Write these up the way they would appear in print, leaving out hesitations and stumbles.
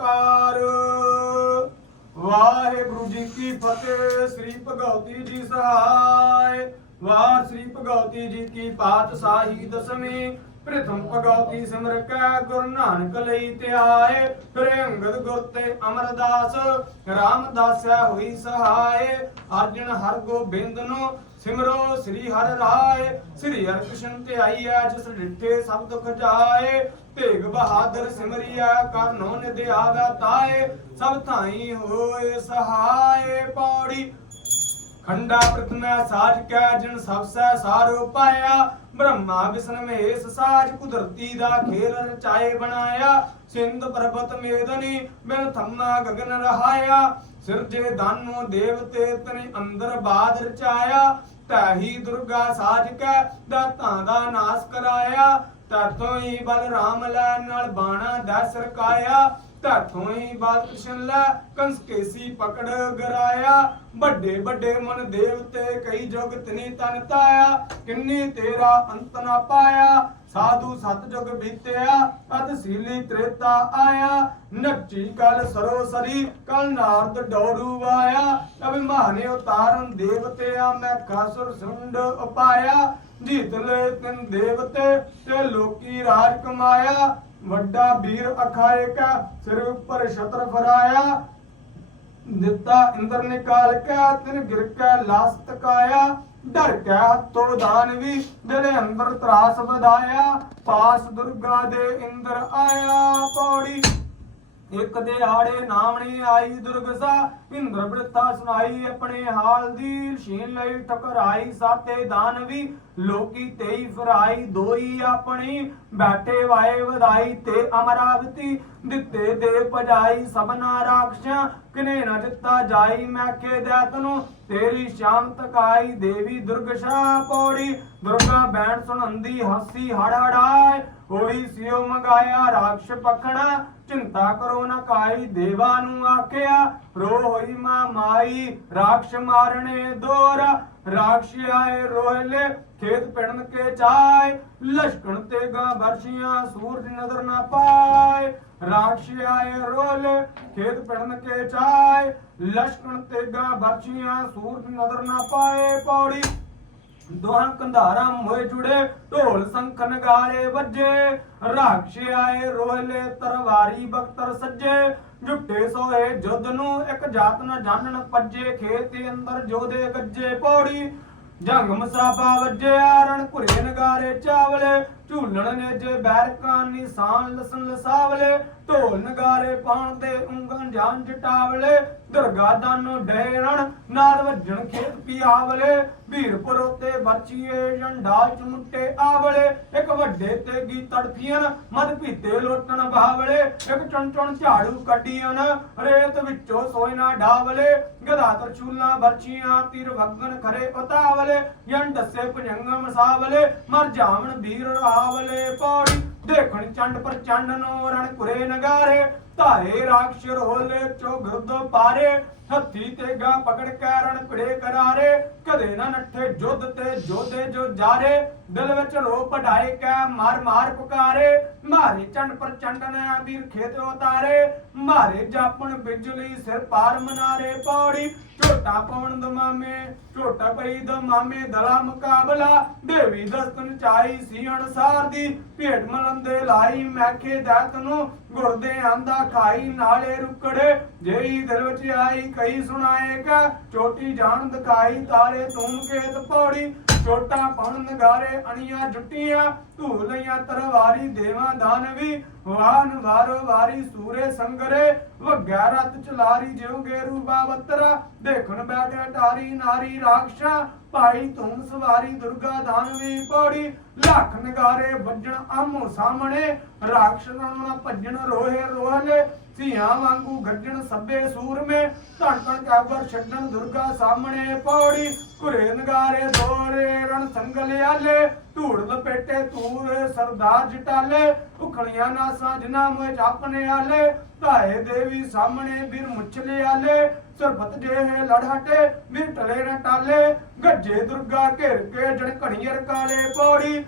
ਓੰਕਾਰ। ਵਾਹਿਗੁਰੂ ਜੀ ਕੀ ਫਤਿਹ। ਸ੍ਰੀ ਭਗਵਤੀ ਜੀ ਸਹਾय। ਵਾਰ ਸ੍ਰੀ ਭਗਵਤੀ ਜੀ ਕੀ ਪਾਤਸ਼ਾਹੀ ਦਸਵੀਂ। ਪ੍ਰਥਮ ਭਗਵਤੀ ਸਿਮਰ ਕੈ ਗੁਰੂ ਨਾਨਕ ਲਈ ਧਿਆਏ। ਫਿਰ ਅੰਗਦ ਗੁਰ ਤੇ ਅਮਰਦਾਸ ਰਾਮਦਾਸੈ ਹੋਈ ਸਹਾय। ਅਰਜਨ ਹਰ ਗੋਬਿੰਦ ਨੂੰ ਸਿਮਰੋ ਸ੍ਰੀ ਹਰਿ ਰਾਏ। ਸ੍ਰੀ ਹਰਿ ਕ੍ਰਿਸ਼ਨ ਧਿਆਈਐ ਜਿਸ ਡਿਠੇ ਸਭ ਦੁਖ ਜਾਏ। ਤੇਗ ਬਹਾਦਰ ਸਿਮਰਿਐ ਕਰਨੋ ਨਿਧਿ ਆਵੈ ਤਾਏ। ਸਭ ਥਾਈ ਹੋਏ ਸਹਾय। ਪੌੜੀ ਖੰਡਾ ਪ੍ਰਥਮੈ ਸਾਜ ਕੈ ਜਿਨ ਸਭ ਸੈ ਸਾਰੋ ਪਾਇਆ। ਬ੍ਰਹਮਾ ਵਿਸ਼ਨ ਮਹੇਸ਼ ਸਾਜ ਕੁਦਰਤੀ ਦਾ ਖੇਲ ਰਚਾਏ ਬਣਾਇਆ। ਸਿੰਧ ਪਰਬਤ ਮੇਦਨੀ ਬਿਨ ਥੰਮਾ ਗਗਨ ਰਹਾਇਆ। ਸਿਰਜੇ ਦਾਨੋ ਦੇਵਤੇ ਤਨੇ ਅੰਦਰ ਬਾਦ ਰਚਾਇਆ। ਤੈਹੀ ਦੁਰਗਾ ਸਾਜ ਕੈ ਦਾਤਾਂ ਦਾ ਨਾਸ ਕਰਾਇਆ। ਤੈਥੋਂ ਹੀ ਬਲ ਰਾਮ ਲੈ ਨਾਲ ਬਾਣਾ ਦੈ ਸਰਕਾਇਆ। ਤੈਥੋਂ ਹੀ ਬਲ ਕ੍ਰਿਸ਼ਨ ਲੈ ਕੰਸ ਕੇਸੀ ਪਕੜ ਗਰਾਇਆ। ਵੱਡੇ ਵੱਡੇ ਮਨ ਦੇਵਤੇ ਕਈ ਜੁਗ ਤਿਨੀ ਤਨ ਤਾਇਆ। ਕਿੰਨੀ ਤੇਰਾ ਅੰਤ ਨਾ ਪਾਇਆ। ਸਾਧੂ ਸਤ ਜੁਗ ਬੀਤਿਆ ਅਤ ਸੀਲੀ ਤ੍ਰੇਤਾ ਆਇਆ। ਨੱਚੀ ਕਲ ਸਰੋਸਰੀ ਕਲ ਨਾਰਦ ਡੋਰੂ ਆਇਆ। ਅਭਿਮਾਨੇ ਉਤਾਰਨ ਦੇਵਤਿਆ ਮੈਂ ਖਾਸੁਰ ਸੁੰਡ ਉਪਾਇਆ। ਜੀਤ ਲੈ ਤਿਨ ਦੇਵਤੇ ਤੇ ਲੋਕੀ ਰਾਜ ਕਮਾਇਆ। ਵੱਡਾ ਵੀਰ ਅਖਾਏ ਕਾ ਸਿਰ ਉੱਪਰ ਛਤਰ ਫਰਾਇਆ। ਦਿੱਤਾ ਇੰਦਰ ਨਿਕਾਲ ਕੇ ਤਿਨ ਗਿਰ ਕੇ ਲਾਸ ਤਕਾਇਆ। ਡਰ ਕੇ ਹੱਥੋਂ ਦਾਨਵੀ ਦਿਲ ਅੰਦਰ ਤਰਾਸ ਵਧਾਇਆ। ਪਾਸ ਦੁਰਗਾ ਦੇ ਇੰਦਰ ਆਇਆ। ਪੌੜੀ ਇੱਕ ਦਿਹਾੜੇ ਨਾਮਣੀ ਆਈ ਦੁਰਗਸਾ। ਇੰਦਰ ਬ੍ਰਿਥਾ ਸੁਣਾਈ ਆਪਣੇ ਹਾਲ ਦੀ। ਸ਼ੀਨ ਲਈ ਠਕਰਾਈ ਸਾਤੇ ਦਾਨਵੀ ਲੋਕੀ ਤੇਈ ਫਰਾਈ। ਦੋਈ ਆਪਣੀ ਬੈਠੇ ਵਾਏ ਵਧਾਈ ਤੇ ਅਮਰਾਵਤੀ ਦਿੱਤੇ ਦੇ ਭਜਾਈ। ਸਭਨਾ ਰਾਖਸ਼ਾਂ ਕਿਨੇ ਨਾ ਜਿੱਤਾ ਜਾਈ। ਮੈਂ ਕੇ ਦੈਤ ਨੂੰ ਤੇਰੀ ਸ਼ਾਮ ਤਕਾਈ। ਦੇਵੀ ਦੁਰਗਸ਼ਾ ਪੌੜੀ ਦੁਰਗਾ ਬੈਣ ਸੁਣੰਦੀ ਹੱਸੀ ਹੜਾੜਾਏ। ਹੋਈ ਸਿਓ ਮੰਗਾਇਆ ਰਾਖਸ਼ ਪਖਣਾ ਚਿੰਤਾ ਕਰੋ ਨਾ ਕਾਈ। ਦੇਵਾ ਨੂੰ ਆਖਿਆ ਰੋ ਹੋਈ ਮਾਂ ਮਾਈ। ਰਾਖਸ਼ ਮਾਰਨੇ ਦੋਰਾ ਰਾਖਸ਼ ਆਏ ਰੋਹਲੇ ਖੇਤ ਪਿੜਨ ਕੇ ਚਾਏ। ਲਸ਼ਕਣ ਤੇ ਗਾ ਵਰਸ਼ੀਆਂ ਸੂਰਜ ਨਜ਼ਰ ਨਾ ਪਾਏ। ਰਾਖਸ਼ ਆਏ ਰੋਹਲੇ ਖੇਤ ਪਿੜਨ ਕੇ ਚਾਏ। ਲਸ਼ਕਣ ਤੇ ਗਾ ਵਰਸ਼ੀਆਂ ਸੂਰਜ ਨਜ਼ਰ ਨਾ ਪਾਏ। ਪੌੜੀ ਦੋਹਾਂ ਕੰਧਾਰਾਂ ਮੋਏ ਜੁੜੇ ਢੋਲ ਸੰਖ ਨਗਾਰੇ ਵੱਜੇ। ਰਾਖਸ਼ ਆਏ ਰੋਹਲੇ ਤਰਵਾਰੀ ਬਖਤਰ ਸੱਜੇ। ਝੁੱਟੇ ਸੋਏ ਜੁੱਧ ਨੂੰ ਇੱਕ ਜਾਤ ਨ ਜਾਣਨ ਭੱਜੇ। ਖੇਤ ਅੰਦਰ ਜੋਧੇ ਗੱਜੇ। ਪੌੜੀ ਜੰਗ ਮਸਾਬਾ ਵੱਜਿਆ ਰਣ ਘੁਰੇ ਨਗਾਰੇ ਚਾਵਲੇ। ਝੂਲਣ ਨੇਜੇ ਬੈਰਕਾਂ ਨਿਸ਼ਾਨ ਲਸਣ ਲਸਾਵਲੇ। ਢੋਲ ਨਗਾਰੇ ਪਾਉਣ ਦੇ ਉਂਗਲ ਜਾਨ ਜਟਾਵਲੇ। ਦੁਰਗਾ ਦਾਨੋ ਡੇਰਣ ਨਾਦ ਵੱਜਣ ਖੇਤ ਪਿਆਵਲੇ। ਵੀਰਪੁਰ ਉਤੇ ਬਰਚੀਏ ਜੰਡਾਲ ਚਮੁੱਟੇ ਆਵਲੇ। ਇੱਕ ਵੱਡੇ ਤੇਗੀ ਤੜਫੀਆਂ ਮਦ ਪੀਤੇ ਲੋਟਣ ਬਹਾਵਲੇ। ਇੱਕ ਚੁਣ ਚੁਣ ਝਾੜੂ ਕੱਢੀਆਂ ਰੇਤ ਵਿੱਚੋਂ ਸੋਏ ਨਾ ਡਾਵਲੇ। ਗਦਾ ਤਰਚੂਲਾਂ ਬਰਚੀਆਂ ਤੀਰ ਵਗਣ ਖਰੇ ਉਤਾਵਲੇ। ਜਨ ਦੱਸੇ ਭੁਜੰਗਮ ਸਾਵਲੇ ਮਰ ਜਾਵਣ ਵੀਰ ਰਾਵਲੇ। ਪੌੜੀ ਦੇਖਣ ਚੰਡ ਪ੍ਰਚੰਡ ਨੂੰ ਰਣ ਘੁਰੇ ਨਗਾਰੇ। ਧਾਰੇ ਰਾਖਸ਼ ਰੋਲੇ ਚੋ ਵਿਰੁੱਧ ਪਾਰੇ। ਹੱਥੀ ਤੇ ਗਾ ਪਕੜ ਕੇ ਰਣ ਭਿੜੇ ਕਰਾਰੇ। ਕਦੇ ਨਾ ਨੱਠੇ ਜੁੱਧ ਤੇ ਜੋਧੇ ਜੋ ਜਾਰੇ। ਦਿਲ ਵਿੱਚ ਰੋ ਪਢਾਏ ਕੈ ਮਾਰ ਮਾਰ ਪੁਕਾਰੇ। ਮਾਰੇ ਚੰਡ ਪ੍ਰਚੰਡ ਨੇ ਵੀਰ ਖੇਤ ਉਤਾਰੇ। ਮਾਰੇ ਜਾਪਣ ਬਿਜਲੀ ਸਿਰ ਪਾਰ ਮਨਾਰੇ। ਪੌੜੀ ਝੋਟਾ ਪਾਉਣ ਦਮਾਮੇ ਝੋਟਾ ਪਈ ਦਮਾਮੇ ਦਲਾ ਮੁਕਾਬਲਾ। ਦੇਵੀ ਦਸਤਨ ਚਾਈ ਸੀ ਅਨਸਾਰ ਦੀ ਭੇਟ ਮਲੰਦੇ ਲਾਈ। ਮੈਖੇ ਦੈਤ ਨੂੰ ਗੁਰਦੇ ਆਂਦਾ ਖਾਈ ਨਾਲੇ ਰੁਕੜੇ। ਜਿਹੀ ਦਿਲ ਵਿੱਚ ਆਈ ਕਈ ਸੁਣਾਏ ਕਾ ਚੋਟੀ ਜਾਣ ਦਿਖਾਈ। ਤਾਰੇ ਤੂੰ ਖੇਤ ਪੌੜੀ ਛੋਟਾ ਪਾਉਣ ਨਗਾਰੇ ਅਣੀਆਂ ਜੁੱਟੀਆਂ। ਧੂ ਲਈਆਂ ਤਰਵਾਰੀ ਦੇਵਾਂ ਦਾਨਵੀ। ਵਾਹਨ ਵਾਰੋ ਵਾਰੀ ਸੂਰੇ ਸੰਗਰੇ। ਵੱਗਿਆ ਰਤ ਚਲਾਰੀ ਜਿਉ ਗੇਰੂ ਬਾਵਤਰਾ। ਦੇਖਣ ਬੈਠੇ ਟਾਰੀ ਨਾਰੀ ਰਾਖਸ਼ਾ। ਭਾਈ ਤੂੰ ਸਵਾਰੀ ਦੁਰਗਾ ਦਾਨਵੀ। ਪੌੜੀ ਲੱਖ ਨਗਾਰੇ ਵੱਜਣ ਆਮੋ ਸਾਹਮਣੇ। ਰਾਖਸ਼ ਨਾਲ ਭੱਜਣ ਰੋਹੇ ਰੋਹਲੇ। ਧੀਆਂ ਵਾਂਗੂ ਗੱਜਣ ਸੱਬੇ ਸੂਰਮੇ। ਧਣ ਧਣ ਕਾਬਰ ਛੱਡਣ ਦੁਰਗਾ ਸਾਹਮਣੇ। ਪੌੜੀ ਘੁਰੇ ਨਗਾਰੇ ਦੋਰੇ ਰਣ ਸੰਗਲ ਆਲੇ। ਧੂੜ ਲਪੇਟੇ ਤੂਰ ਸਰਦਾਰ ਜਟਾਲੇ। ਉਖਲੀਆਂ ਨਾਸਾਂ ਜਿਨ੍ਹਾਂ ਮੋਏ ਚਾਪਨੇ ਆਲੇ। ਧਾਏ ਦੇਵੀ ਸਾਹਮਣੇ ਵੀਰ ਮੁੱਛਲੇ ਆਲੇ। ਸਰਬਤ ਜਿਹੇ ਲੜ ਹਟੇ ਵੀਰ ਟਲੇ ਨ ਟਾਲੇ। ਗੱਜੇ ਦੁਰਗਾ ਘੇਰ ਕੇ ਜਣ ਘਣੀਅਰ ਕਾਲੇ। ਪੌੜੀ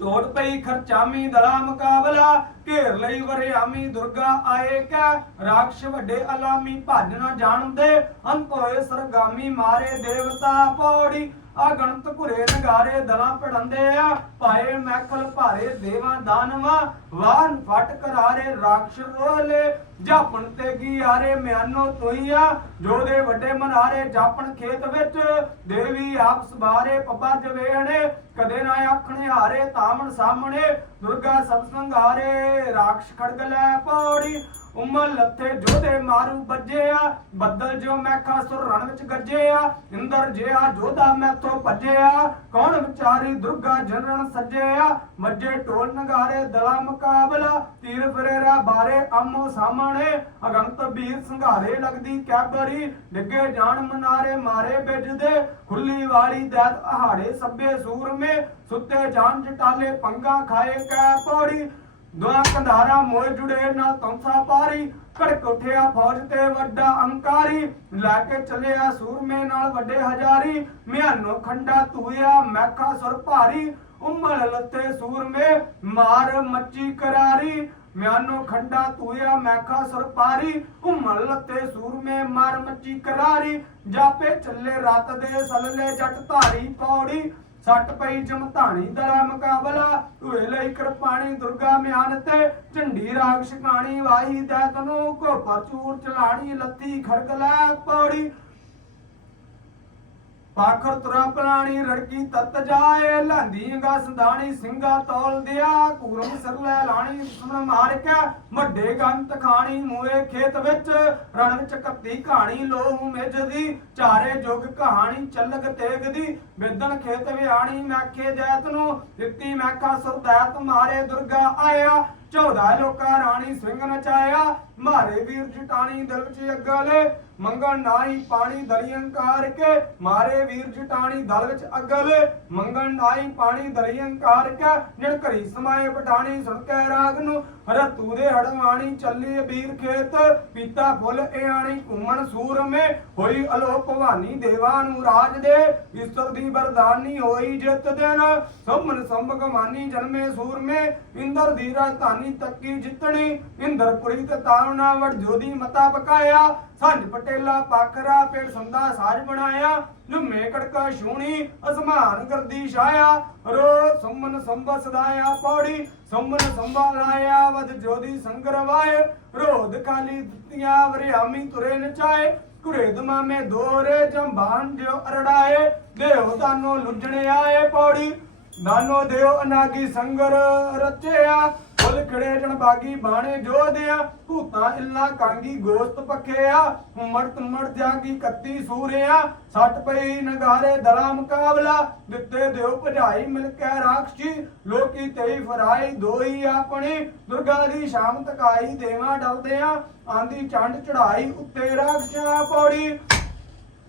ਝੋਟ ਪਈ ਖਰਚਾਮੀ ਦਲਾ ਮੁਕਾਬਲਾ ਘੇਰ ਲਈ ਵਰਿਆਮੀ ਦੁਰਗਾ ਆਏ ਕੈ ਰਾਖਸ਼ ਵੱਡੇ ਅਲਾਮੀ ਭੱਜ ਨਾ ਜਾਣਦੇ ਅੰਤ ਹੋਏ ਸਰਗਾਮੀ ਮਾਰੇ ਦੇਵਤਾ ਪੌੜੀ ਅਗਣਤ ਘੁਰੇ ਨਗਾਰੇ ਦਲਾਂ ਪੜੰਦੇ ਆ ਪਾਏ ਮੈਖਲ ਭਾਰੇ ਦੇਵਾਂ ਦਾਨਵਾ ਵਾਨ ਫਟ ਕਰਾਰੇ ਰਾਖਸ਼ ਰੋਲੇ ਜਾਪਣ ਤੇ ਕੀ ਆਰੇ ਮਿਆਨੋ ਤੋਈਆ ਜੋਦੇ ਵੱਡੇ ਮਨਾਰੇ ਜਾਪਣ ਖੇਤ ਵਿੱਚ ਦੇਵੀ ਆਪ ਸਬਾਰੇ ਪਪਾ ਜਵੇਣੇ ਕਦੇ ਨਾ ਆਖਣੇ ਹਾਰੇ ਤਾਮਣ ਸਾਹਮਣੇ ਦੁਰਗਾ ਸਭ ਸੰਘਾਰੇ ਰਾਖਸ਼ ਖੜਗ ਲੈ ਪੌੜੀ ਉਮਰ ਲੱਥੇ ਜੋਧੇ ਮਾਰੂ ਵੱਜਿਆ ਬੱਦਲ ਜੋ ਮੈਖਾ ਸੁਰ ਰਣ ਵਿੱਚ ਗੱਜਿਆ ਇੰਦਰ ਜਿਆ ਜੋਧਾ ਮੈਥੋਂ ਭੱਜਿਆ ਕੌਣ ਵਿਚਾਰੀ ਦੁਰਗਾ ਜਨਰਣ ਸੱਜਿਆ ਮੱਜੇ ਢੋਲ ਨਗਾਰੇ ਦਲਾ ਮੁਕਾਬਲਾ ਤੀਰ ਫਰੇਰਾ ਬਾਰੇ ਆਮੋ ਸਾਹਮਣੇ ਅਗੰਤ ਵੀਰ ਸੰਘਾਰੇ ਲੱਗਦੀ ਕੈਬਰੀ ਡਿੱਗੇ ਜਾਣ ਮਨਾਰੇ ਮਾਰੇ ਬਿਜਦੇ ਖੁੱਲੀ ਵਾਲੀ ਦੈਤ ਅਹਾੜੇ ਸੱਬੇ ਸੂਰਮੇ ਸੁੱਤੇ ਜਾਨ ਜਟਾਲੇ ਪੰਗਾ ਖਾਏ ਕੈ ਪੌੜੀ ਦੁਆ ਕੰਧਾਰਾ ਮੋਏ ਜੁੜੇ ਨਾਲ ਤੰਸਾ ਪਾਰੀ ਕੜਕ ਉਠਿਆ ਫੌਜ ਤੇ ਵੱਡਾ ਅੰਕਾਰੀ ਲੈ ਕੇ ਚੱਲਿਆ ਸੂਰਮੇ ਨਾਲ ਵੱਡੇ ਹਜ਼ਾਰੀ ਮਿਆਨੋ ਖੰਡਾ ਧੂਇਆ ਮੈਖਾ ਸੁਰ ਭਾਰੀ ਉਮਲ ਲੱਤੇ ਸੂਰਮੇ ਮਾਰ ਮੱਚੀ ਕਰਾਰੀ ਮਿਆਨੋ ਖੰਡਾ ਧੂਇਆ ਮੈਖਾ ਸੁਰ ਪਾਰੀ ਉਮਲ ਲੱਤੇ ਸੂਰਮੇ ਮਾਰ ਮੱਚੀ ਕਰਾਰੀ ਜਾਪੇ ਚੱਲੇ ਰਾਤ ਦੇ ਸਲਲੇ ਜੱਟ ਧਾਰੀ ਪੌੜੀ ਸੱਟ ਪਈ ਜਮਧਾਣੀ ਦਲਾ ਮੁਕਾਬਲਾ ਢੂਏ ਲਈ ਕਿਰਪਾਣੀ ਦੁਰਗਾ ਮਿਆਨ ਤੇ ਝੰਡੀ ਰਾਗ ਸ਼ਿਕਾਣੀ ਵਾਹੀ ਦੈਤ ਨੂੰ ਘੋਪਾ ਚੂਰ ਚਲਾਣੀ ਲੱਤੀ ਖੜਕ ਲੈ ਪੌੜੀ ਪਾਖਰ ਤੁਰਾ ਪਲਾਣੀ ਰੜਕੀ ਤਤ ਜਾਏ ਲਾਂਦੀ ਗਾ ਸੰਧਾਣੀ ਸਿੰਘਾ ਤੋਲ ਦਿਆ ਕੂਰਮ ਸਿਰ ਲੈ ਲਾਣੀ ਸੁਣ ਮਾਰ ਕੇ ਵੱਡੇ ਗੰਤ ਖਾਣੀ ਮੂਏ ਖੇਤ ਵਿੱਚ ਰਣ ਵਿੱਚ ਕੱਤੀ ਕਹਾਣੀ ਲੋਹੂ ਮੇਜਦੀ ਚਾਰੇ ਜੁਗ ਕਹਾਣੀ ਚੱਲਕ ਤੇਗ ਦੀ ਵਿਦਨ ਖੇਤ ਵਿਆਣੀ ਮੈਖੇ ਜੈਤ ਨੂੰ ਦਿੱਤੀ ਮੈਖਾ ਸੁਰਦੈਤ ਮਾਰੇ ਦੁਰਗਾ ਆਇਆ 14 ਲੋਕਾਂ ਰਾਣੀ ਸਿੰਘ ਨਚਾਇਆ ਮਾਰੇ ਵੀਰ ਜਟਾਣੀ ਦਿਲ ਵਿੱਚ ਅਗਲੇ ਮੰਗਣ ਨਾਹੀ ਪਾਣੀ ਦਲੀਅੰਕਾਰ ਕੇ ਮਾਰੇ ਵੀਰ ਜਟਾਣੀ ਦਲ ਵਿੱਚ ਅਗਲੇ ਮੰਗਣ ਨਾਹੀ ਪਾਣੀ ਦਲੀਅੰਕਾਰ ਕੇ ਨਿੜ ਘਰੀ ਸਮਾਏ ਪਟਾਣੀ ਸੁਣ ਕੇ ਰਾਗ ਨੂੰ ਰਤੂ ਦੇ ਹੜਵਾਣੀ ਚੱਲੀ ਵੀਰ ਖੇਤ ਪੀਤਾ ਫੁੱਲ ਇਆਣੀ ਘੁੰਮਣ ਸੂਰਮੇ ਹੋਈ ਅਲੋਪ ਭਵਾਨੀ ਦੇਵਾਂ ਨੂੰ ਰਾਜ ਦੇ ਈਸ਼ਵਰ ਦੀ ਵਰਦਾਨੀ ਹੋਈ ਜਿੱਤ ਦੇਨ ਸਭਨ ਸੰਭਗ ਮਾਨੀ ਜਨਮੇ ਸੂਰਮੇ ਇੰਦਰ ਦੀ ਰਾਜਧਾਨੀ ਤੱਕੀ ਜਿੱਤਣੀ ਇੰਦਰਪੁਰੀ ਤੇ ਤਾਵਨਾ ਵੜ ਜੋਦੀ ਮਤਾ ਪਕਾਇਆ ਸੰਜ ਪਟੇਲਾ ਪਾਖਰਾ ਪੇੜ ਸੰਦਾ ਸਾਜ ਬਣਾਇਆ ਲੁਮੇ ਕੜਕਾ ਛੂਣੀ ਅਸਮਾਨ ਕਰਦੀ ਛਾਇਆ ਰੋ ਸੁਮਨ ਸੰਭਾ ਸਦਾਇਆ ਪੌੜੀ ਸੁਮਨ ਸੰਭਾ ਲਾਇਆ ਵਦ ਜੋਦੀ ਸੰਗਰਵਾਏ ਰੋਧ ਖਾਲੀ ਦਿੱਤੀਆਂ ਵਰਿਆਮੀ ਤੁਰੇ ਨਚਾਏ ਕੁਰੇ ਦਮਾਮੇ ਦੋਰੇ ਜੰਬਾਨ ਜੋ ਅਰੜਾਏ ਦੇਵ ਦਾਨੋ ਲੁੱਜਣੇ ਆਏ ਪੌੜੀ ਦਾਨੋ ਦੇਵ ਅਨਾਗੀ ਸੰਗਰ ਰਚਿਆ ਫੁੱਲ ਖੜੇ ਜਣ ਬਾਗੀ ਬਾਣੇ ਜੋਧਿਆ ਭੂਤਾਂ ਇਲਾ ਕਾਂਗੀ ਗੋਸ਼ਤ ਪਖਿਆ ਮੜ ਜਾਗੀ ਕੱਤੀ ਸੂਰਿਆ ਸੱਟ ਪਈ ਨਗਾਰੇ ਦਲਾ ਮੁਕਾਬਲਾ ਦਿੱਤੇ ਦਿਓ ਭਜਾਈ ਮਿਲ ਕੇ ਰਾਖਸ਼ੀ ਲੋਕੀ ਤੇਈ ਫਰਾਈ ਦੋਈ ਆਪਣੀ ਦੁਰਗਾ ਦੀ ਸ਼ਾਮ ਤਕਾਈ ਦੇਵਾਂ ਡਲਦਿਆਂ ਆਂਦੀ ਚੰਡ ਚੜਾਈ ਉੱਤੇ ਰਾਖਸ਼ਾਂ ਪੌੜੀ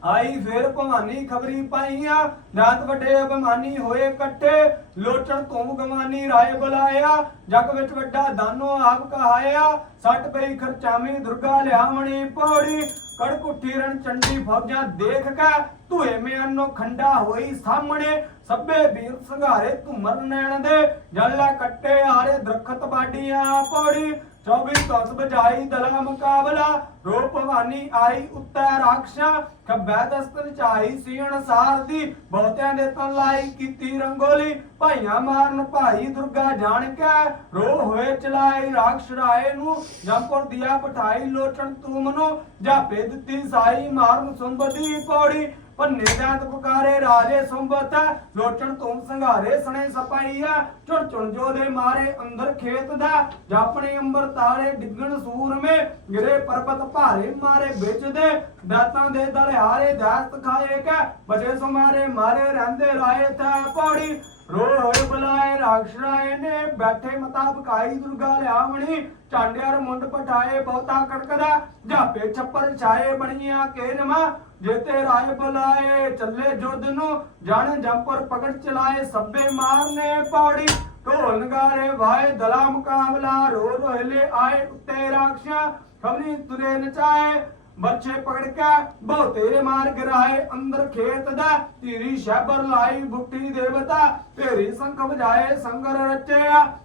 ਆਈ ਫੇਰ ਭਵਾਨੀ ਖਬਰੀ ਪਾਈਆਂ ਰਾਤ ਵੱਡੇ ਅਭਿਮਾਨੀ ਹੋਏ ਇਕੱਠੇ ਲੋਚਣ ਧੂਮ ਗਵਾਨੀ ਰਾਏ ਬੁਲਾਇਆ ਜਗ ਵਿੱਚ ਵੱਡਾ ਦਾਨੋ ਆਪ ਕਹਾਇਆ ਸੱਟ ਪਈ ਖਰਚਾਮੀ ਦੁਰਗਾ ਲਿਆਵਣੀ ਪੌੜੀ ਕੜਕ ਉੱਠੀ ਰਣ ਚੰਡੀ ਫੌਜਾਂ ਦੇਖ ਕੇ ਧੂਏ ਮਿਆਨੋ ਖੰਡਾ ਹੋਈ ਸਾਹਮਣੇ ਸਭੇ ਵੀਰ ਸੰਘਾਰੇ ਧੁਮਰ ਨੈਣ ਦੇ ਜੱਲਾ ਕੱਟੇ ਹਾਰੇ ਦਰਖਤ ਬਾਡੀਆਂ ਪੌੜੀ 24 ਧਸ ਬਜਾਈ ਦਲਾ ਮੁਕਾਬਲਾ ਰੋ ਭਵਾਨੀ ਆਈ ਉੱਤੇ ਰਾਖਸ਼ਾਂ ਖੱਬੇ ਦਸਤਨ ਚਾਈ ਸੀਣ ਸਾਰਦੀ ਬਹੁਤਿਆਂ ਦੇ ਤਨ ਲਾਈ ਕੀਤੀ ਰੰਗੋਲੀ ਭਾਈਆਂ ਮਾਰਨ ਭਾਈ ਦੁਰਗਾ ਜਾਣ ਕੇ ਰੋ ਹੋਏ ਚਲਾਈ ਰਾਖਸ਼ ਰਾਏ ਨੂੰ ਜੰਪੁਰ ਦਿਆ ਪਠਾਈ ਲੋਚਣ ਤੂਮ ਨੂੰ ਜਾਪੇ ਦਿੱਤੀ ਸਾਈ ਮਾਰਨ ਸੁੰਬਦੀ ਪੌੜੀ ਪੰਨੇ ਦਾਤ ਪੁਕਾਰੇ ਰਾਜੇ ਸੁੰਬਤ ਲੋਚਣ ਧੂਮ ਸੰਘਾਰੇ ਸਣੇ ਸਪਾਈਆ ਚੁਣ ਚੁਣ ਜੋਦੇ ਮਾਰੇ ਅੰਦਰ ਖੇਤ ਦਾ ਜਾਪਣੇ ਅੰਬਰ ਤਾਰੇ ਡਿੱਗਣ ਸੂਰਮੇ ਗਿਰੇ ਪਰਬਤ ਭਾਰੇ ਮਾਰੇ ਵਿੱਚ ਦੇ ਦਾਤਾਂ ਦੇ ਦਲਿਹਾਰੇ ਦਾਸਤ ਖਾਏ ਕੈ ਬਜੇ ਸਮਾਰੇ ਮਾਰੇ ਰਹਿੰਦੇ ਰਾਏ ਤੈ ਪੌੜੀ ਰੋ ਹੋਏ ਬੁਲਾਏ ਰਾਖਸ਼ਰਾਏ ਨੇ ਬੈਠੇ ਮਤਾ ਪਕਾਈ ਦੁਰਗਾ ਲਿਆਵਣੀ ਚਾਂਡਿਆਰ ਮੁੰਡ ਪਟਾਏ ਬਹੁਤਾ ਕੜਕਦਾ ਜਾਪੇ ਛੱਪਰ ਛਾਏ ਬਣੀਆਂ ਕੇਰਮਾ जेते राय बुलाए चले जुद नु जान जंपर पकड़ चलाए सब्बे मारने पौड़ी ढोल नगारे वाए दला मुकाबला रो रोहले आए उत्ते राक्षा खबरी तुरे नचाए बच्चे पकड़ के बहु तेरे मार गिराए अंदर खेत दा तीरी शैबर लाई बुट्टी देवता तेरी शंख बजाए संगर रचे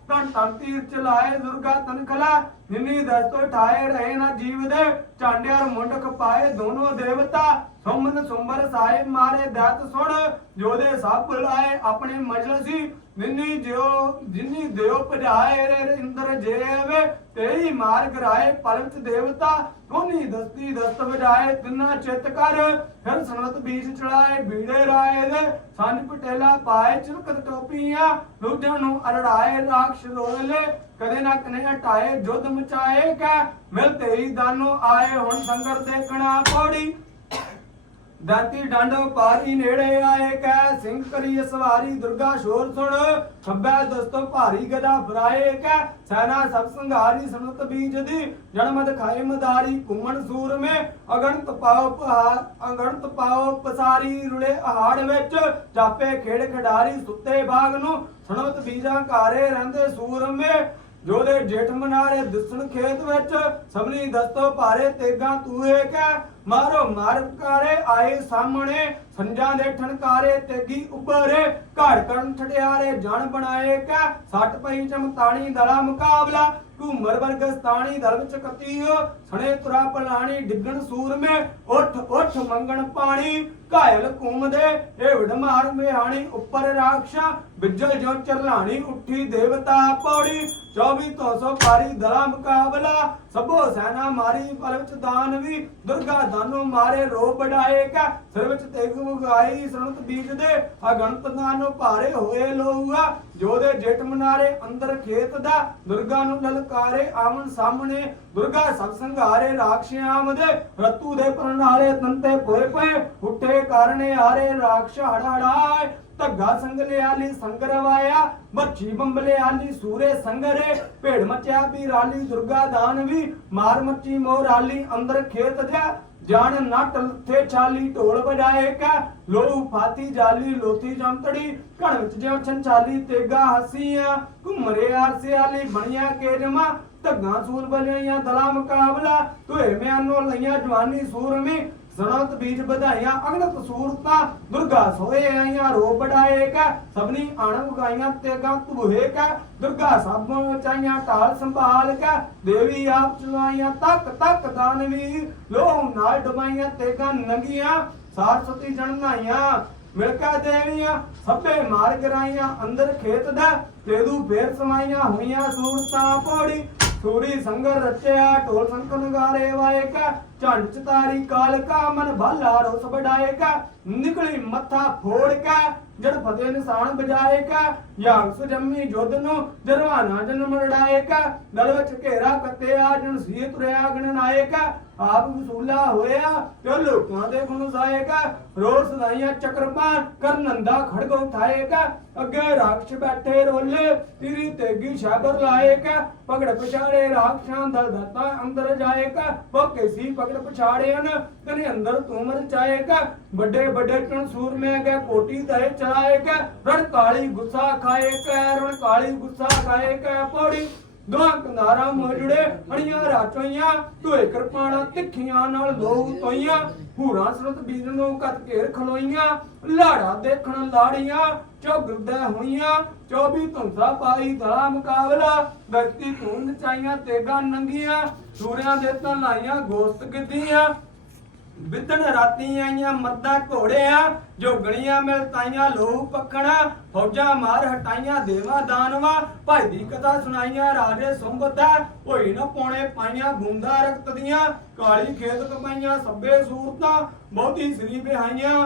तन तन तीर चलाए दुर्गा तनखला निनी दस्तो ठाए रहे ना जीव दे चांडियार मुंडक पाए दोनों देवता सुमन सुंबर साहिब मारे दैत सुन जोधे सब बुलाए अपने मजलसी जिन्नी देव पजाए रे इंद्र जेवे तेरी मार गिराए पलच देवता कोनी दस्ती दस्त बजाए तिना चित कर फिर सनत बीज चढ़ाए बीड़े राए दे संज पटेला पाए चिलकत टोपियां दूजों नु अरड़ाए राक्ष रोले कदे ना कने हटाए युद्ध मचाए कै मिलते ही दानो आए हुण संगर देखना पौड़ी दाती डांडो पारी नेड़े आए कै सिंह करी सवारी दुर्गा शोर सुन खब्बे दोस्तों भारी गदा फराए कै सेना सब संघारी सुनत बीज दी जनमद खाए मदारी कुमन सूर में अगणत पाओ पसारी रुड़े अहाड़ विच जापे खेड़ खिडारी सुते बाग नु सुनत बीजा कारे रहंदे सूर में जोधे जेठ मनारे दिसण खेत विच सबनी दस्तो भारे तेगा तूए कै मारो मार कारे आए सामने संजा दे ठनकारे तेगी उबरे घड़ करण ठठियारे जान बनाए कै सट पई चमताणी दला मुकाबला घूमर वर्गस्तानी दल विच कतीयो सणे तुरा पलानी डिगण सूर में उठ उठ मंगण पानी घायल घूमदे एवड मार मेहानी उपर राक्षा बिजल जो चरलानी उठी देवता पौड़ी 2400 पारी दला मुकाबला सबो सेना मारी पल विच दानवी दुर्गा दानो मारे रो बढ़ाए का सिर विच तेग मुगाई सनत बीज दे अगणत दानो भारे होए लोआ जोधे जेठ मनारे अंदर खेत दा दुर्गा नु ललकारे आवन सामने दुर्गा सब संघारे राक्षियाम दे रतु दे प्रणाले तंते पोए पोए उठे कारणे हारे राक्ष हड़ाड़ाए ਧੱਗਾ ਸੰਗਲੇ ਆਲੀ ਸੰਗਰਵਾਇਆ ਮੱਛੀ ਬੰਬਲੇ ਆਲੀ ਸੂਰੇ ਸੰਗਰੇ ਭੇੜ ਮਚਿਆ ਵੀ ਰਾਲੀ ਦੁਰਗਾ ਦਾਨਵੀ ਮਾਰ ਮੱਚੀ ਮੋਰ ਆਲੀ ਅੰਦਰ ਖੇਤ ਜਾ ਜਾਣ ਨਟ ਲੱਥੇ ਛਾਲੀ ਢੋਲ ਵਜਾਏ ਕਾ ਲੋਹੂ ਫਾਤੀ ਜਾਲੀ ਲੋਥੀ ਜੰਤੜੀ ਘਣ ਵਿੱਚ ਜਿਉ ਛੰਛਾਲੀ ਤੇਗਾ ਹਸੀਆਂ ਘੁੰਮਰੇ ਆਰਸੇ ਆਲੀ ਬਣੀਆਂ ਕੇਜਮਾ ਧੱਗਾ ਸੂਰ ਬਲਿਆਂ ਦਲਾ ਮੁਕਾਬਲਾ ਧੋਏ ਮਿਆਨੋ ਲਈਆਂ ਜਵਾਨੀ ਸੂਰਮੀ सनत बीज बधाइयां अगनत सूरता दुर्गा सोए आइयां रो बढ़ाए का सबनी आनंद गाइयां तेगा तुहे का दुर्गा सब चाइयां टाल संभाल का देवी आप चलाइयां तक तक दानवी लो नाल डबाइयां तेगा नंगियां सारस्वती जननाइयां मिलका देवियां सभे मार गिराइयां अंदर खेत दा तेदू फेर समाइयां हुइयां सूरता पौड़ी सूरी संगर रचया ढोल संकर नगारे वाएका झंड चतारी काल का मन भाला रोस बढ़ाएगा निकली मथा फोड़ का जड़ फतेह निशान बजाएगा याग सुजम्मी जोधनु जरवाना जन्म लड़ाएगा दल विच घेरा कत्तेया जन सी तुरया गणनाएगा आप वसूला होया ते लोकां दे गुण साएगा रोज सदाइयां चक्रपान कर नंदा खड़ग उठाएगा अगे राक्ष बैठे रोले तिरी तेगी शैबर लाएगा पगड़ पछाड़े राक्षां दल दत्ता अंदर जाएगा भोके सी पगड़ पछाड़े न कने अंदर तुमर चाएगा बड़े बड़े टनसूर में गए कोटी दहे चलाएगा रण काली गुस्सा खाएगा रण काली गुस्सा खाएगा पौड़ी दोहां कंधारा मोजड़े अड़ियां राचोइयां धोए कृपाणा तिखियां नाल दो तोइयां भूरा सरत बीज नु कत घेर खलोइयां लाड़ा देखण लाड़ियां चौगदे होइयां 24 धुंसा पाई दला मुकाबला व्यक्ति धुंद चाइयां तेगा नंगियां सूरियां दे तां लाइयां गोश्त गिद्दियां बिदन राती आइयां मर्दा घोड़ियां जोगणियां मिलताइयां लोहू पखणा फौजा मार हटाइयां देवा दानवा भाई दी कथा सुनाइयां राजे सुंबता होई न पौने पाइयां बूंदा रक्त दियां काली खेत कमाइयां सभे सूरतां बहुती श्री बिहाइयां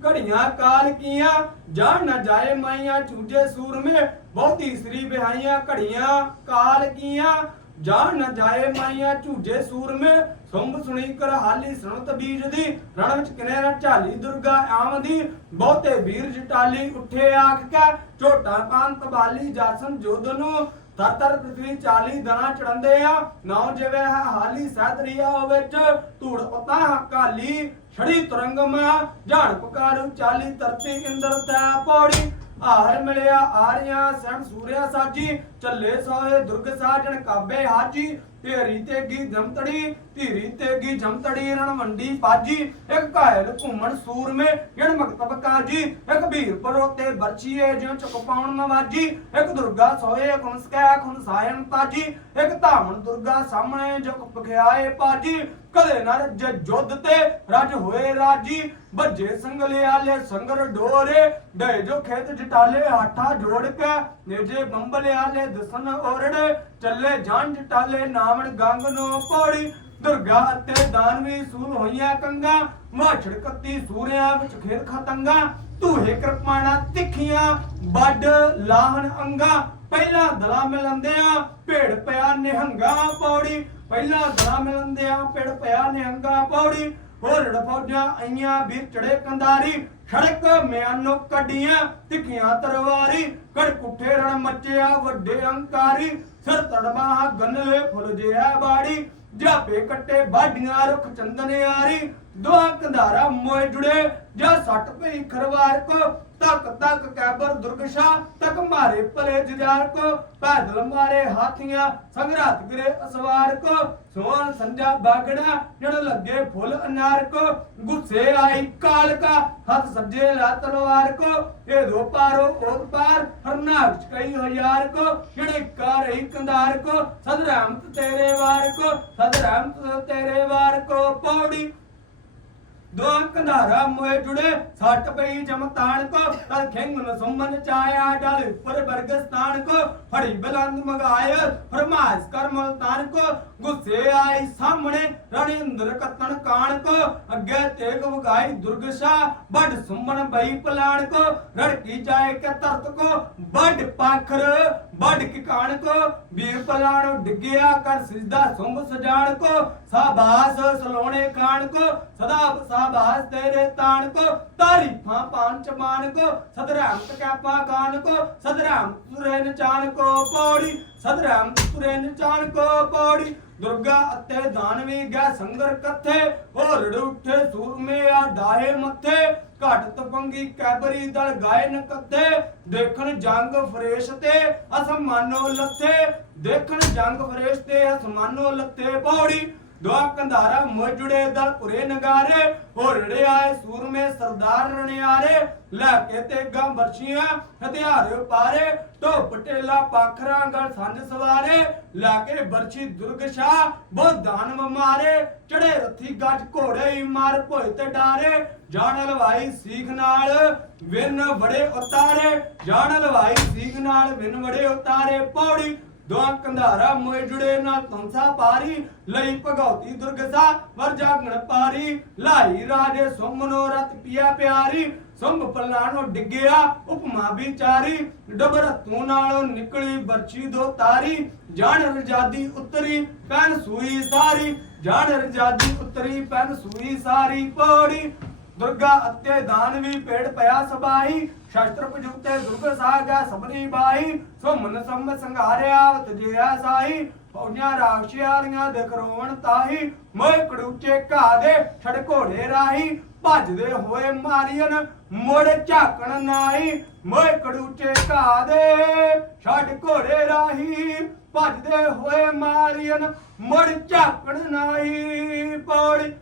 घड़ियां काल कियां जान न जाए माइयां चूजे सूर में बहुती श्री बिहाइयां घड़ियां काल कियां जान न जाए माइया झूठे सूर में सुंभ सुनी कर हाली सुनत बीज दी रण विच किनेरा झाली दुर्गा आमदी बहुते वीर जटाली उठे आख के झोटा पान तबाली जासन जोधनु तर तर पृथ्वी 40 दना चढ़ंदे आ नौ जिवे है हाली सैदरिया विच धूड़ पता काली छड़ी तरंग मा जान पुकारू 40 तरती इंद्र तै पौड़ी आहार मिलिया आरिया सैन सूर्या साजी चले सोए दुर्ग साजन काबे हाजी ਢੇਰੀ ਤੇਗੀ ਜਮਤੜੀ ਧੀਰੀ ਤੇਗੀ ਜਮਤੜੀ ਰਣਵੰਡੀ ਪਾਜੀ ਇੱਕ ਘਾਇਲ ਘੁੰਮਣ ਸੂਰਮੇ ਜਣ ਮਕਤਬ ਕਾਜੀ ਇੱਕ ਵੀਰ ਪਰੋਤੇ ਬਰਛੀਏ ਜਿਉ ਚੁਕ ਪਾਉਣ ਨਵਾਜੀ ਇੱਕ ਦੁਰਗਾ ਸੋਏ ਖੁਨਸਕੈ ਖੁਨਸਾਇਨ ਤਾਜੀ ਇੱਕ ਧਾਮਣ ਦੁਰਗਾ ਸਾਹਮਣੇ ਜੁਕ ਪਖਿਆਏ ਪਾਜੀ ਕਦੇ ਨਾ ਰੱਜੇ ਜੁੱਧ ਤੇ ਰੱਜ ਹੋਏ ਰਾਜੀ ਭੱਜੇ ਸੰਗਲੇ ਆਲੇ ਸੰਗਰ ਡੋਰੇ ਡੇ ਜੋ ਖੇਤ ਜਟਾਲੇ ਹਾਠਾ ਜੋੜ ਕੇ ਨੇਜੇ ਬੰਬਲੇ ਆਲੇ ਦਸਨ ਓਰੜੇ ਚੱਲੇ ਜਾਣ ਜਟਾਲੇ ਨਾਮਣ ਗੰਗ ਨੂੰ ਪੌੜੀ ਦੁਰਗਾ ਅਤੇ ਦਾਨਵੀ ਸੂਰ ਹੋਈਆਂ ਕੰਗਾ ਮਾਛੜ ਕੱਤੀ ਸੂਰਿਆਂ ਵਿੱਚ ਖੇਤ ਖਤੰਗਾ ਧੂਹੇ ਕਿਰਪਾਣਾ ਤਿੱਖੀਆਂ ਵੱਡ ਲਾਹਣ ਅੰਗਾ ਪਹਿਲਾ ਦਲਾ ਮਿਲੰਦਿਆਂ ਭੇੜ ਪਿਆ ਨਿਹੰਗਾ ਪੌੜੀ ਪਹਿਲਾ ਦਲਾ ਮਿਲੰਦਿਆਂ ਭੇੜ ਪਿਆ ਨਿਹੰਗਾ ਪੌੜੀ ਹੋਰੜ ਫੌਜਾਂ ਆਈਆਂ ਵੀਰ ਚੜੇ ਕੰਦਾਰੀ ਸੜਕ ਮਿਆਨੋ ਕੱਢੀਆਂ ਤਿੱਖੀਆਂ ਤਰਵਾਰੀ ਕੜਕੁੱਠੇ ਰਣ ਮੱਚਿਆ ਵੱਡੇ ਅੰਕਾਰੀ ਸਿਰ ਤੜਮਾ ਗੰਨਲੇ ਫੁੱਲ ਜਿਆ ਬਾੜੀ ਜਾਪੇ ਕੱਟੇ ਬਾਡੀਆਂ ਰੁਖ ਚੰਦਨ ਯਾਰੀ ਦੁਆ ਕੰਧਾਰਾ ਮੋਏ ਜੁੜੇ ਜਾ ਸੱਟ ਪਈ ਖਰਵਾਰ ਕੋ ਤੱਕ ਤੱਕ ਕੈਬਰ ਦੁਰਗਸ਼ਾ ਤੱਕ ਮਾਰੇ ਭਲੇ ਜਜਾਰ ਕੋ ਪੈਦਲ ਮਾਰੇ ਹਾਥੀਆਂ ਸੰਗਰਾਤ ਗਿਰੇ ਅਸਵਾਰ ਕੋ ਸੋਹਣ ਸੰਜਾ ਬਾਗੜਾ ਜਣ ਲੱਗੇ ਫੁੱਲ ਅਨਾਰ ਕੋ ਗੁੱਸੇ ਆਈ ਕਾਲਕਾ ਹੱਥ ਸੱਜੇ ਲਾ ਤਲਵਾਰ ਕੋ ਇਹ ਦੋ ਪਾਰੋ ਉਹ ਪਾਰ ਹਰਨਾਕ ਕਈ ਹਜ਼ਾਰ ਕੋ ਜਿਹੜੇ ਰਹੀ ਕੰਧਾਰ ਕੋ ਸਦ ਰਹਿਮਤ ਤੇਰੇ ਵਾਰ ਕੋ ਸਦ ਰਹਿਮਤ ਤੇਰੇ ਵਾਰ ਕੋ ਪੌੜੀ ਦੋ ਕੰਧਾਰਾ ਮੋਏ ਜੁੜੇ ਸੱਟ ਪਈ ਜਮਤਾਨ ਕੋ ਤਦ ਖਿੰਗਨ ਸੁਮਨ ਚਾਇਆ ਡਲ ਉੱਪਰ ਬਰਗਸਤਾਨ ਕੋ ਫੜੀ ਬਲੰਦ ਮਗਾਇ ਫਰਮਾਇਸ਼ ਕਰ ਮਲਤਾਨ ਕੋ ਗੁੱਸੇ ਆਈ ਸਾਹਮਣੇ ਰਣਿੰਦਰ ਕਤਨ ਕਾਣ ਕੋ ਅੱਗੇ ਤੇਗ ਵਗਾਈ ਦੁਰਗਸ਼ਾ ਵੱਡ ਸੁਮਨ ਬਈ ਪਲਾਣ ਕੋ ਰੜਕੀ ਜਾਏ ਕੇ ਤਰਤ ਕੋ ਵੱਡ ਪਾਖਰ ਵੱਡ ਕੀ ਕਾਣ ਕੋ ਵੀਰ ਪਲਾਣੋ ਡਿੱਗਿਆ ਕਰ ਸਿਜਦਾ ਸੁੰਭ ਸਜਾਣ ਕੋ ਸਾਬਾਸ ਸਲੋਣੇ ਕਾਣ ਕੋ ਸਦਾ ਸਾਬਾਸ ਤੇਰੇ ਤਾਣ ਕੋ ਤਾਰੀਫਾਂ ਪੰਚ ਮਾਨ ਕੋ ਸਦਰਾਮਤ ਕੈਪਾ ਗਾਨ ਕੋ ਸਦਰਾਮਤ ਤੁਰੇ ਨਚਾਨ ਕੋ ਪੌੜੀ ਸਦਰਾਮਤ ਤੁਰੇ ਨਚਾਨ ਕੋ ਪੌੜੀ ਦੁਰਗਾ ਅਤੇ ਦਾਨਵੀ ਗੈ ਸੰਗਰ ਕੱਥੇ ਹੋਰੜ ਉੱਠੇ ਸੂਰਮੇ ਆ ਡਾਹੇ ਮੱਥੇ ਘਟ ਤਪੰਗੀ ਕੈਬਰੀ ਦਲ ਗਾਏ ਨਕੱਥੇ ਦੇਖਣ ਜੰਗ ਫਰੇਸ਼ ਤੇ ਅਸਮਾਨੋ ਲੱਥੇ ਦੇਖਣ ਜੰਗ ਫਰੇਸ਼ ਤੇ ਅਸਮਾਨੋ ਲੱਥੇ ਪੌੜੀ ਦੁਆ ਕੰਧਾਰਾ ਮੋਏ ਜੁੜੇ ਦਲ ਪੁਰੇ ਨਗਾਰੇ ਹੋਰੜੇ ਆਏ ਸੂਰਮੇ ਸਰਦਾਰ ਰਣਿਆਰੇ ਲੈ ਕੇ ਤੇਗਾਂ ਬਰਛੀਆਂ ਹਥਿਆਰੇ ਪਾਰੇ ਢੋਪ ਟੇਲਾ ਪਾਖਰਾਂ ਗਲ ਸੰਜ ਸਵਾਰੇ ਲੈ ਕੇ ਬਰਛੀ ਦੁਰਗਸ਼ਾ ਬਹੁ ਦਾਨਵ ਮਾਰੇ ਚੜੇ ਰੱਥੀ ਗੱਜ ਘੋੜੇ ਹੀ ਮਾਰ ਭੋਏ ਤੇ ਡਾਰੇ ਜਾਣ ਲਵਾਈ ਸੀਖ ਨਾਲ ਵਿਨ ਬੜੇ ਉਤਾਰੇ ਜਾਣ ਲਵਾਈ ਸੀਖ ਨਾਲ ਵਿਨ ਬੜੇ ਉਤਾਰੇ ਪੌੜੀ ਦੋ ਕੰਧਾਰਾ ਮੋਏ ਜੁੜੇ ਨਾਲ ਤੁਮਸਾ ਪਾਰੀ ਲਈ ਭਗਉਤੀ ਦੁਰਗਸਾ ਵਰ ਜਾਗਣ ਪਾਰੀ ਲਾਈ ਰਾਜੇ ਸੁਮਨੋ ਰਤ ਪਿਆ ਪਿਆਰੀ ਸੁੰਭ ਪਲਾਣੋ ਡਿੱਗਿਆ ਉਪਮਾ ਵਿਚਾਰੀ ਡਬਰ ਤੂੰ ਨਾਲੋਂ ਨਿਕਲੀ ਬਰਛੀ ਦੋ ਤਾਰੀ ਜਾਣ ਰਜਾਦੀ ਉਤਰੀ ਪੈਨ ਸੂਈ ਸਾਰੀ ਜਾਣ ਰਜਾਦੀ ਉਤਰੀ ਪੈਨ ਸੂਈ ਸਾਰੀ ਪੌੜੀ ਦੁਰਗਾ ਅਤੇ ਦਾਨਵੀ ਪੇੜ ਪਿਆ ਸਬਾਈ ਸ਼ਸਤਰ ਪਜੂਤੇ ਦੁਰਗ ਸਾਗਾ ਸਬਨੀ ਬਾਈ ਸੋ ਮਨ ਸੰਮ ਸੰਘਾਰਿਆ ਤਜਿਆ ਸਾਈ ਫੌਜਾਂ ਰਾਖਸ਼ਿਆਰੀਆਂ ਦੇ ਕਰੋਣ ਤਾਹੀ ਮੋਏ ਕੜੂਚੇ ਘਾ ਦੇ ਛੜ ਘੋੜੇ ਰਾਹੀ ਭੱਜਦੇ ਹੋਏ ਮਾਰੀਨ ਮੋੜ ਝਾਕਣ ਨਾਈ ਮੋਏ ਕੜੂਚੇ ਘਾ ਦੇ ਛੜ ਘੋੜੇ ਰਾਹੀ ਭੱਜਦੇ ਹੋਏ ਮਾਰੀਨ ਮੋੜ ਝਾਕਣ ਨਾਈ ਪੌੜੀ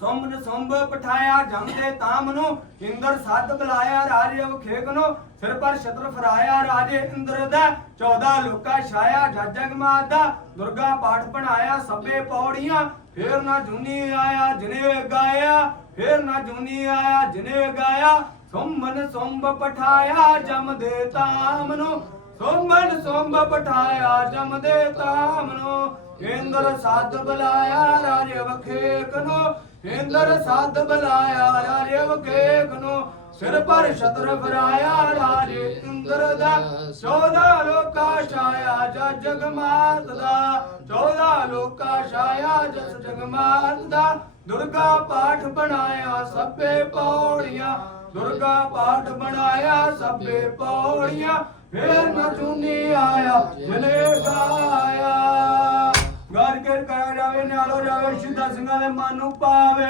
ਸੁੰਭਨ ਸੁੰਭ ਪਠਾਇਆ ਜਮਦੇ ਤਾਮ ਨੂੰ ਇੰਦਰ ਸੱਦ ਬੁਲਾਇਆ ਰਾਜੇ ਅਵਖੇਕ ਨੂੰ ਸਿਰ ਪਰ ਛਤਰ ਫਰਾਇਆ ਰਾਜੇ ਇੰਦਰ ਦਾ 14 ਲੋਕਾ ਛਾਇਆ ਜਗ ਮਾਦਾ ਦੁਰਗਾ ਪਾਠ ਬਣਾਇਆ ਸਭੇ ਪੌੜੀਆਂ ਫੇਰ ਨਾ ਜੁਨੀ ਆਇਆ ਜਿਨੇ ਗਾਇਆ ਫੇਰ ਨਾ ਜੁਨੀ ਆਇਆ ਜਿਨੇ ਗਾਇਆ ਸੁੰਭਨ ਸੁੰਭ ਪਠਾਇਆ ਜਮਦੇ ਤਾਮ ਨੂੰ ਸੁੰਭਨ ਸੁੰਭ ਪਠਾਇਆ ਜਮਦੇ ਤਾਮ ਨੂੰ ਇੰਦਰ ਸੱਦ ਬੁਲਾਇਆ ਰਾਜੇ ਅਵਖੇਕ ਨੂੰ ਇੰਦਰ ਸੱਦ ਬੁਲਾਇਆ ਰਾਜੇ ਅਵਖੇਕ ਨੂੰ ਸਿਰ ਪਰ ਛਤਰ ਫਰਾਇਆ ਰਾਜੇ ਇੰਦਰ ਦਾ 14 ਲੋਕਾ ਛਾਇਆ ਜਗ ਮਾਤ ਦਾ 14 ਲੋਕਾ ਛਾਇਆ ਜਗ ਮਾਤ ਦਾ ਦੁਰਗਾ ਪਾਠ ਬਣਾਇਆ ਸਭੇ ਪੌੜੀਆਂ ਦੁਰਗਾ ਪਾਠ ਬਣਾਇਆ ਸਭੇ ਪੌੜੀਆਂ ਫੇਰ ਨਾ ਚੁੰਨੀ ਆਇਆ ਜਿਨੇ ਗਾਇਆ ਗਾਰ ਕੇ ਕਰਾਇਆ ਜਾਵੇ ਨਾਲੋ ਜਾਵੇ ਸਿੱਧਾ ਸਿੰਘਾਂ ਦੇ ਮਨ ਨੂੰ ਪਾਵੇ।